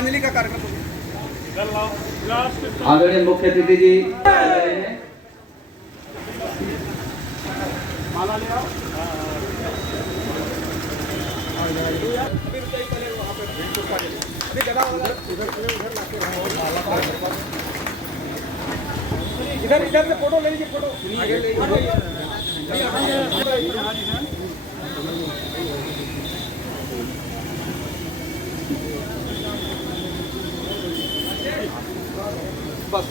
पुष्पांजलि का कार्यक्रम आदरणीय मुख्य अतिथि जी माला ले आओ। इधर इधर से फोटो ले लीजिए, फोटो आगे ले बस।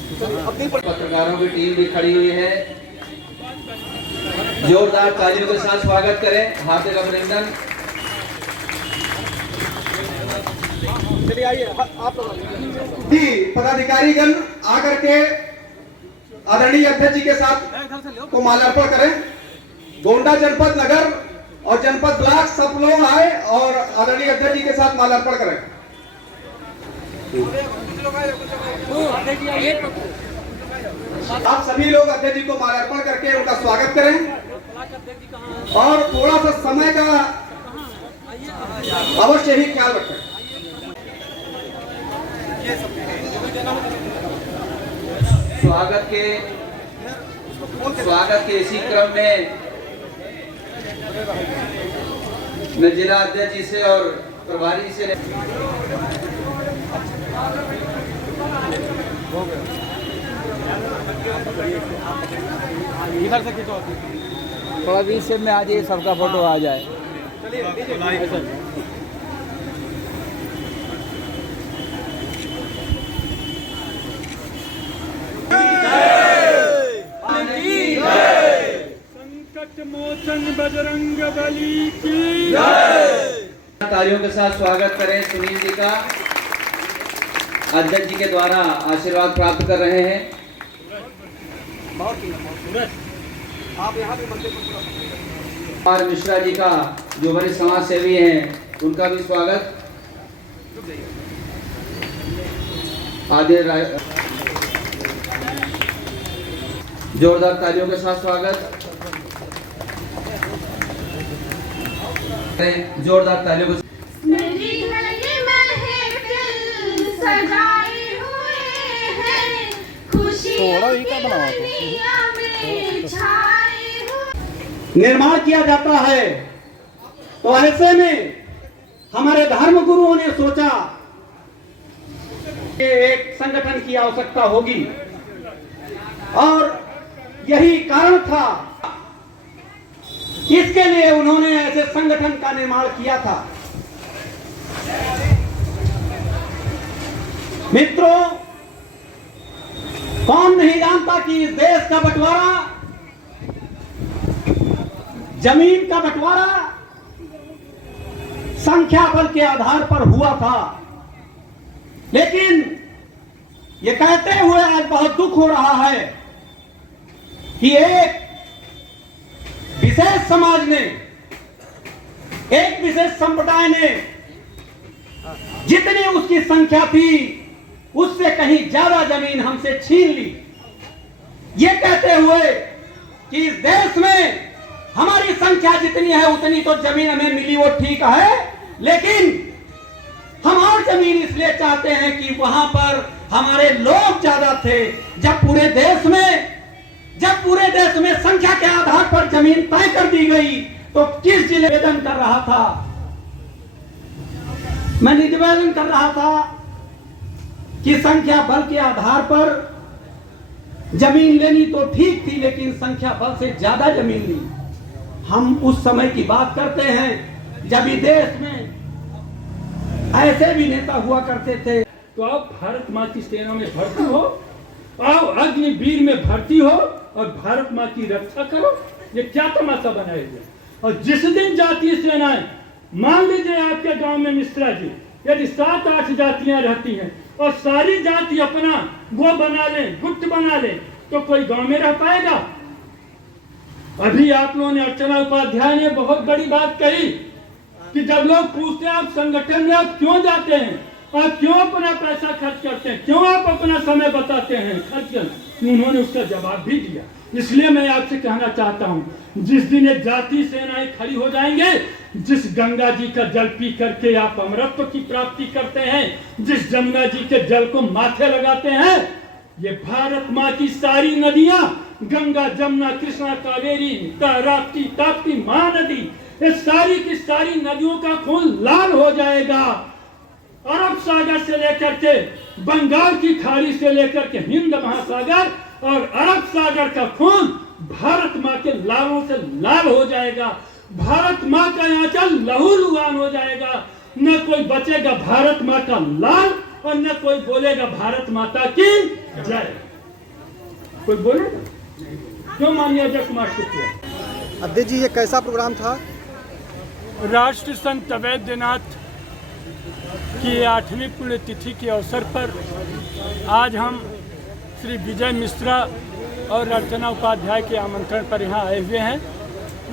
पत्रकारों की टीम भी खड़ी हुई है, जोरदार तालियों के साथ स्वागत करें, हार्दिक अभिनंदन। चलिए आइए आप जी पदाधिकारी गण आकर के आदरणीय अध्यक्ष जी के साथ को माल्यार्पण करें। गोंडा जनपद नगर और जनपद ब्लॉक सब लोग आए और आदरणीय अध्यक्ष जी के साथ माल्यार्पण करें। आप सभी लोग अध्यक्ष जी को माल्यार्पण करके उनका स्वागत करें और थोड़ा सा समय का अवश्य ही ख्याल रखें। स्वागत के इसी क्रम में मैं जिला अध्यक्ष जी से और प्रभारी से इधर से खींचो, थोड़ा बीच में आ जाइए, सबका फोटो आ जाए। संकट मोचन बजरंग बली की जय। तालियों के साथ स्वागत करें सुनील जी का, अध्यक्ष जी के द्वारा आशीर्वाद प्राप्त कर रहे हैं। आप यहाँ पे मंदिर कुमार मिश्रा जी का जो बड़े समाज सेवी हैं, उनका भी स्वागत। जोरदार तालियों के साथ स्वागत, जोरदार तालियों के निर्माण किया जाता है तो ऐसे में हमारे धर्म गुरुओं ने सोचा कि एक संगठन की आवश्यकता होगी और यही कारण था, इसके लिए उन्होंने ऐसे संगठन का निर्माण किया था। मित्रों, कौन नहीं जानता कि इस देश का बंटवारा, जमीन का बंटवारा संख्या बल के आधार पर हुआ था। लेकिन ये कहते हुए आज बहुत दुख हो रहा है कि एक विशेष समाज ने, एक विशेष संप्रदाय ने जितनी उसकी संख्या थी उससे कहीं ज्यादा जमीन हमसे छीन ली, ये कहते हुए कि इस देश में हमारी संख्या जितनी है उतनी तो जमीन हमें मिली, वो ठीक है, लेकिन हम और जमीन इसलिए चाहते हैं कि वहां पर हमारे लोग ज्यादा थे। जब पूरे देश में संख्या के आधार पर जमीन तय कर दी गई तो किस जिले निवेदन कर रहा था, मैं निवेदन कर रहा था कि संख्या बल के आधार पर जमीन लेनी तो ठीक थी, लेकिन संख्या बल से ज्यादा जमीन ली। हम उस समय की बात करते हैं जब इस देश में ऐसे भी नेता हुआ करते थे। तो आप भारत माँ की सेना में भर्ती हो, आओ अग्निवीर में भर्ती हो और भारत माँ की रक्षा करो। ये क्या तमाशा बनाया गया? और जिस दिन जातीय सेनाएं, मान लीजिए आपके गांव में मिश्रा जी, यदि 7-8 जातियां रहती हैं और सारी जाति अपना वो बना ले, गुट बना ले, तो कोई गांव में रह पाएगा? अभी आप लोगों ने अर्चना उपाध्याय ने बहुत बड़ी बात कही कि जब लोग पूछते हैं आप संगठन में आप क्यों जाते हैं, आप क्यों अपना पैसा खर्च करते हैं, क्यों आप अपना समय बताते हैं खर्च कर, उन्होंने उसका जवाब भी दिया। इसलिए मैं आपसे कहना चाहता हूं, जिस दिन ये जाति सेनाएं खड़ी हो जाएंगे जिस गंगा जी का जल पी करके आप अमरत्व की प्राप्ति करते हैं, जिस जमुना जी के जल को माथे लगाते हैं, ये भारत माँ की सारी नदियां, गंगा, जमुना, कृष्णा, कावेरी, राप्ती, ताप्ती, महानदी, ये सारी की सारी नदियों का खून लाल हो जाएगा। अरब सागर से लेकर के बंगाल की खाड़ी से लेकर के हिंद महासागर और अरब सागर का खून भारत माँ के लालों से लाल हो जाएगा। भारत माँ का आंचल लहूलुहान हो जाएगा। न कोई बचेगा भारत माँ का लाल और न कोई बोलेगा भारत माता की जय। कोई बोलेगा? क्यों माननीय अध्यक्ष कुमार शुक्ला? अध्यक्ष जी, ये कैसा प्रोग्राम था? राष्ट्र संत अवैधनाथ की 8वीं पुण्यतिथि के अवसर पर आज हम श्री विजय मिश्रा और अर्चना उपाध्याय के आमंत्रण पर यहाँ आए हुए हैं।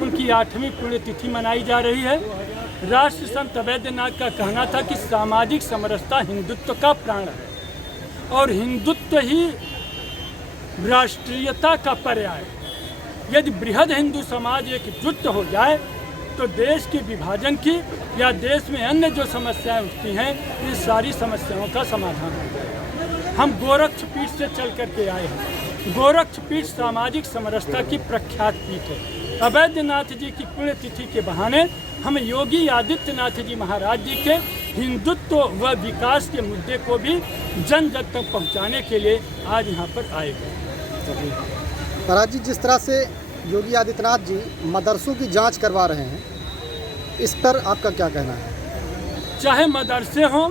उनकी 8वीं पुण्यतिथि मनाई जा रही है। राष्ट्र संत अवैधनाथ का कहना था कि सामाजिक समरसता हिंदुत्व का प्राण है और हिंदुत्व ही राष्ट्रीयता का पर्याय है। यदि बृहद हिंदू समाज एकजुट हो जाए तो देश के विभाजन की या देश में अन्य जो समस्याएं उठती हैं, इन सारी समस्याओं का समाधान हो जाए। हम गोरक्ष पीठ से चल करके आए हैं। गोरक्ष पीठ सामाजिक समरसता की प्रख्यात पीठ है। अवैधनाथ जी की पुण्यतिथि के बहाने हम योगी आदित्यनाथ जी महाराज जी के हिंदुत्व व विकास के मुद्दे को भी जन जन तक पहुँचाने के लिए आज यहाँ पर आए हैं। महाराज जी, जिस तरह से योगी आदित्यनाथ जी मदरसों की जांच करवा रहे हैं, इस पर आपका क्या कहना है? चाहे मदरसे हों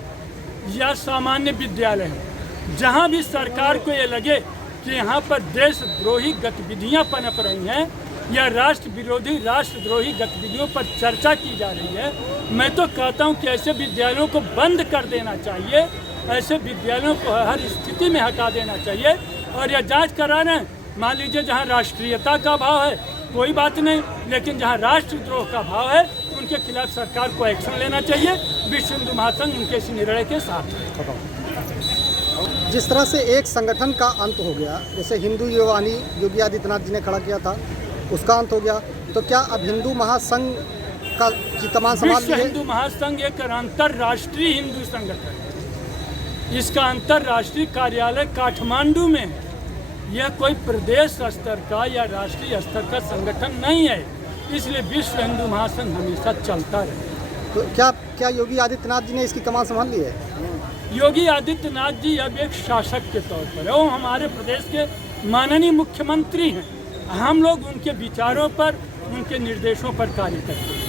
या सामान्य विद्यालय हों, जहाँ भी सरकार को ये लगे कि यहाँ पर देशद्रोही गतिविधियाँ पनप रही हैं या राष्ट्र विरोधी राष्ट्रद्रोही गतिविधियों पर चर्चा की जा रही है, मैं तो कहता हूँ कि ऐसे विद्यालयों को बंद कर देना चाहिए। ऐसे विद्यालयों को हर स्थिति में हटा देना चाहिए और यह जाँच कराना। मान लीजिए जहाँ राष्ट्रीयता का भाव है कोई बात नहीं, लेकिन जहाँ राष्ट्रद्रोह का भाव है उनके खिलाफ सरकार को एक्शन लेना चाहिए। विश्व हिंदू महासंघ उनके इस निर्णय के साथ है। जिस तरह से एक संगठन का अंत हो गया, जैसे हिंदू युवानी योगी आदित्यनाथ जी ने खड़ा किया था, उसका अंत हो गया, तो क्या अब हिंदू महासंघ का की कमान संभाल ली विश्व है? हिंदू महासंघ एक अंतर्राष्ट्रीय हिंदू संगठन है। इसका अंतर्राष्ट्रीय कार्यालय काठमांडू में है। यह कोई प्रदेश स्तर का या राष्ट्रीय स्तर का संगठन नहीं है, इसलिए विश्व हिंदू महासंघ हमेशा चलता रहे। तो क्या योगी आदित्यनाथ जी ने इसकी कमान संभाल ली है? योगी आदित्यनाथ जी अब एक शासक के तौर पर है। वो हमारे प्रदेश के माननीय मुख्यमंत्री हैं। हम लोग उनके विचारों पर, उनके निर्देशों पर कार्य करते हैं।